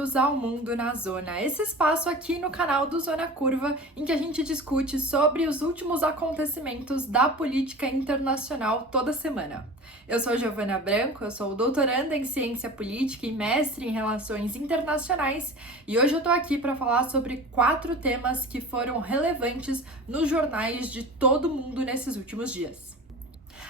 bem-vindos ao Mundo na Zona, esse espaço aqui no canal do Zona Curva em que a gente discute sobre os últimos acontecimentos da política internacional toda semana. Eu sou Giovana Branco, eu sou doutoranda em Ciência Política e mestre em Relações Internacionais e hoje eu tô aqui para falar sobre 4 temas que foram relevantes nos jornais de todo mundo nesses últimos dias.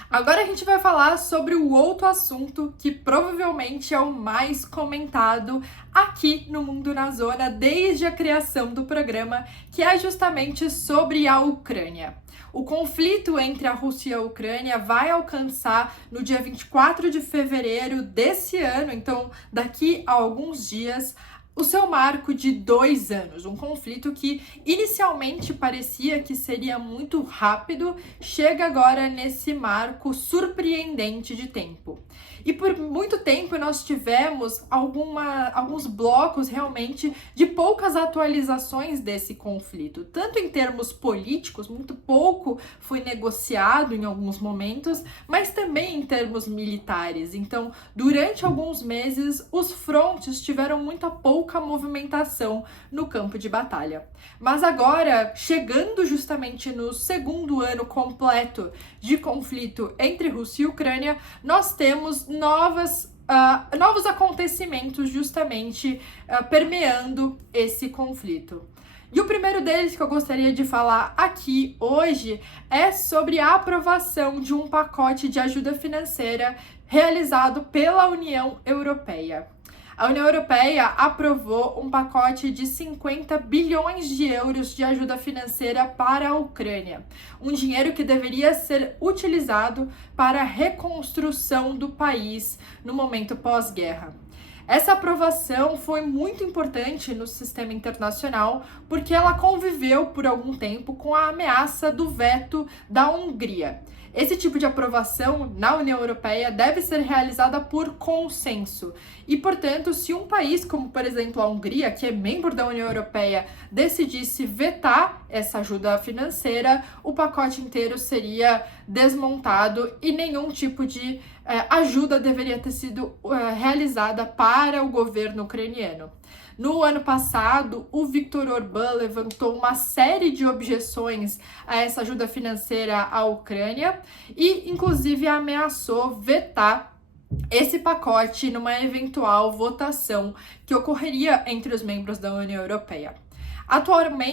Agora a gente vai falar sobre o outro assunto que provavelmente é o mais comentado aqui no Mundo na Zona desde a criação do programa, que é justamente sobre a Ucrânia. O conflito entre a Rússia e a Ucrânia vai alcançar no dia 24 de fevereiro desse ano, então daqui a alguns dias, o seu marco de 2 anos, um conflito que inicialmente parecia que seria muito rápido, chega agora nesse marco surpreendente de tempo. E por muito tempo nós tivemos alguns blocos realmente de poucas atualizações desse conflito, tanto em termos políticos, muito pouco foi negociado em alguns momentos, mas também em termos militares. Então, durante alguns meses, os frontes tiveram muita pouca movimentação no campo de batalha. Mas agora, chegando justamente no segundo ano completo de conflito entre Rússia e Ucrânia, nós temos novos acontecimentos justamente permeando esse conflito. E o primeiro deles que eu gostaria de falar aqui hoje é sobre a aprovação de um pacote de ajuda financeira realizado pela União Europeia. A União Europeia aprovou um pacote de 50 bilhões de euros de ajuda financeira para a Ucrânia, um dinheiro que deveria ser utilizado para a reconstrução do país no momento pós-guerra. Essa aprovação foi muito importante no sistema internacional porque ela conviveu por algum tempo com a ameaça do veto da Hungria. Esse tipo de aprovação na União Europeia deve ser realizada por consenso. E, portanto, se um país como, por exemplo, a Hungria, que é membro da União Europeia, decidisse vetar essa ajuda financeira, o pacote inteiro seria desmontado e nenhum tipo de ajuda deveria ter sido realizada para o governo ucraniano. No ano passado, o Viktor Orbán levantou uma série de objeções a essa ajuda financeira à Ucrânia e, inclusive, ameaçou vetar esse pacote numa eventual votação que ocorreria entre os membros da União Europeia.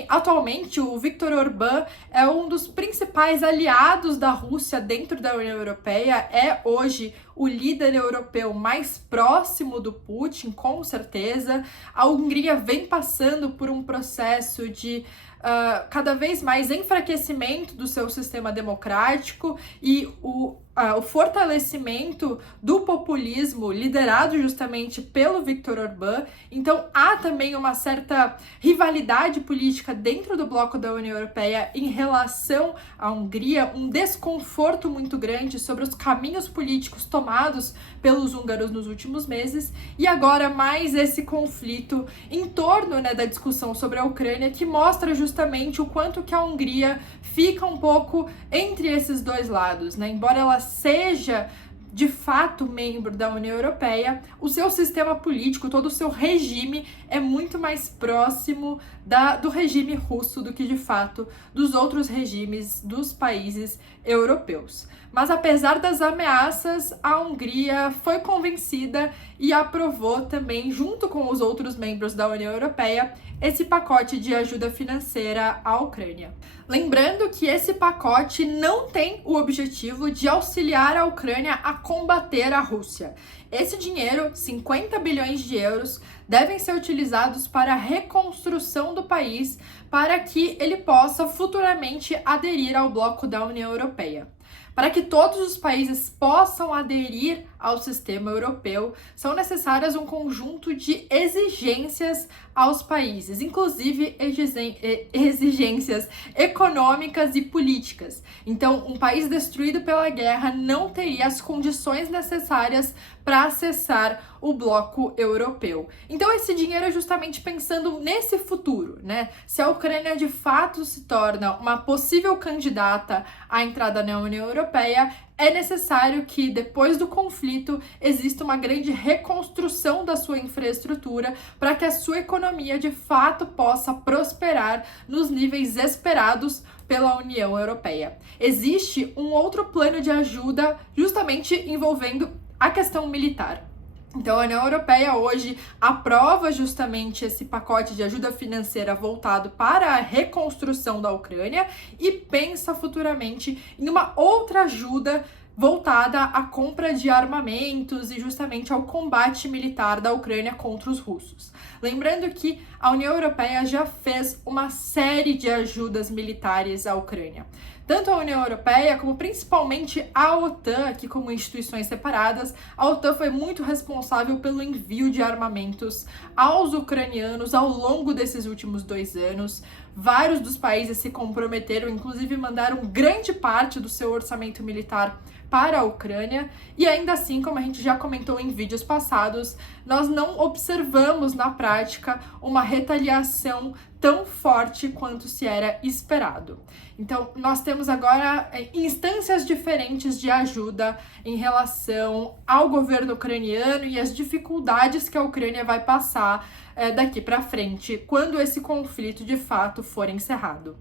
Atualmente, o Viktor Orbán é um dos principais aliados da Rússia dentro da União Europeia, é hoje o líder europeu mais próximo do Putin, com certeza. A Hungria vem passando por um processo de cada vez mais enfraquecimento do seu sistema democrático e o fortalecimento do populismo liderado justamente pelo Viktor Orbán. Então há também uma certa rivalidade política dentro do bloco da União Europeia em relação à Hungria, um desconforto muito grande sobre os caminhos políticos tomados pelos húngaros nos últimos meses e agora mais esse conflito em torno da discussão sobre a Ucrânia que mostra justamente o quanto que a Hungria fica um pouco entre esses dois lados, Embora ela seja de fato membro da União Europeia, o seu sistema político, todo o seu regime é muito mais próximo do regime russo do que de fato dos outros regimes dos países europeus. Mas apesar das ameaças, a Hungria foi convencida e aprovou também, junto com os outros membros da União Europeia, esse pacote de ajuda financeira à Ucrânia. Lembrando que esse pacote não tem o objetivo de auxiliar a Ucrânia a combater a Rússia. Esse dinheiro, 50 bilhões de euros, devem ser utilizados para a reconstrução do país para que ele possa futuramente aderir ao bloco da União Europeia. Para que todos os países possam aderir ao sistema europeu, são necessárias um conjunto de exigências aos países, inclusive exigências econômicas e políticas. Então, um país destruído pela guerra não teria as condições necessárias para acessar o bloco europeu. Então, esse dinheiro é justamente pensando nesse futuro, Se a Ucrânia de fato se torna uma possível candidata à entrada na União Europeia, é necessário que, depois do conflito, exista uma grande reconstrução da sua infraestrutura para que a sua economia de fato possa prosperar nos níveis esperados pela União Europeia. Existe um outro plano de ajuda justamente envolvendo a questão militar. Então, a União Europeia hoje aprova justamente esse pacote de ajuda financeira voltado para a reconstrução da Ucrânia e pensa futuramente em uma outra ajuda voltada à compra de armamentos e justamente ao combate militar da Ucrânia contra os russos. Lembrando que a União Europeia já fez uma série de ajudas militares à Ucrânia. Tanto a União Europeia como principalmente a OTAN, aqui como instituições separadas, a OTAN foi muito responsável pelo envio de armamentos aos ucranianos ao longo desses últimos 2 anos. Vários dos países se comprometeram, inclusive mandaram grande parte do seu orçamento militar para a Ucrânia, e ainda assim, como a gente já comentou em vídeos passados, nós não observamos na prática uma retaliação tão forte quanto se era esperado. Então, nós temos agora instâncias diferentes de ajuda em relação ao governo ucraniano e as dificuldades que a Ucrânia vai passar daqui para frente, quando esse conflito de fato for encerrado.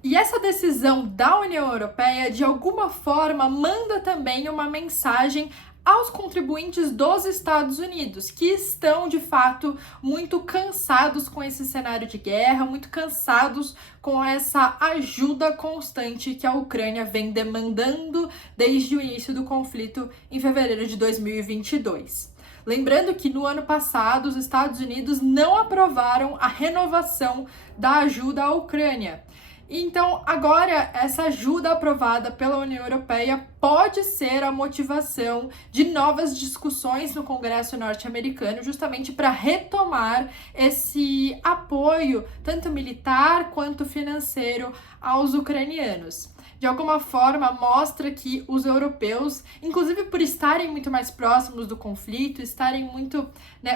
E essa decisão da União Europeia, de alguma forma, manda também uma mensagem aos contribuintes dos Estados Unidos, que estão, de fato, muito cansados com esse cenário de guerra, muito cansados com essa ajuda constante que a Ucrânia vem demandando desde o início do conflito em fevereiro de 2022. Lembrando que no ano passado os Estados Unidos não aprovaram a renovação da ajuda à Ucrânia. Então, agora, essa ajuda aprovada pela União Europeia pode ser a motivação de novas discussões no Congresso norte-americano, justamente para retomar esse apoio, tanto militar quanto financeiro, aos ucranianos. De alguma forma, mostra que os europeus, inclusive por estarem muito mais próximos do conflito, estarem muito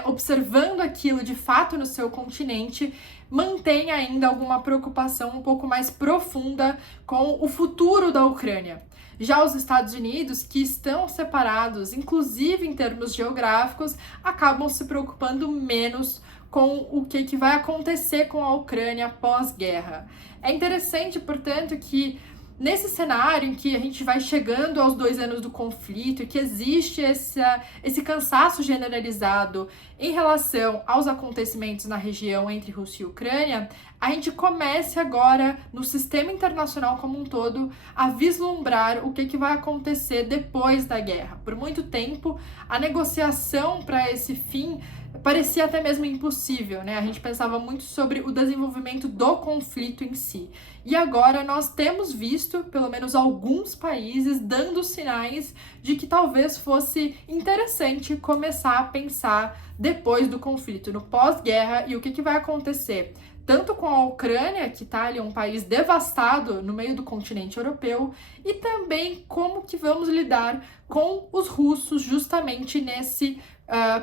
observando aquilo de fato no seu continente, mantém ainda alguma preocupação um pouco mais profunda com o futuro da Ucrânia. Já os Estados Unidos, que estão separados, inclusive em termos geográficos, acabam se preocupando menos com o que vai acontecer com a Ucrânia pós-guerra. É interessante, portanto, que nesse cenário em que a gente vai chegando aos 2 anos do conflito e que existe esse cansaço generalizado em relação aos acontecimentos na região entre Rússia e Ucrânia, a gente comece agora, no sistema internacional como um todo, a vislumbrar o que vai acontecer depois da guerra. Por muito tempo, a negociação para esse fim parecia até mesmo impossível, né? A gente pensava muito sobre o desenvolvimento do conflito em si. E agora nós temos visto, pelo menos alguns países, dando sinais de que talvez fosse interessante começar a pensar depois do conflito, no pós-guerra, e o que vai acontecer tanto com a Ucrânia, que está ali um país devastado no meio do continente europeu, e também como que vamos lidar com os russos justamente nesse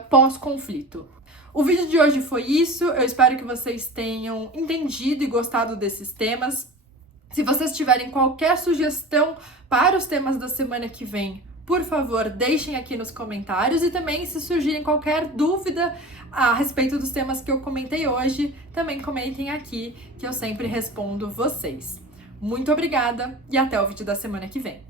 pós-conflito. O vídeo de hoje foi isso, eu espero que vocês tenham entendido e gostado desses temas. Se vocês tiverem qualquer sugestão para os temas da semana que vem, por favor, deixem aqui nos comentários, e também, se surgirem qualquer dúvida a respeito dos temas que eu comentei hoje, também comentem aqui, que eu sempre respondo vocês. Muito obrigada e até o vídeo da semana que vem.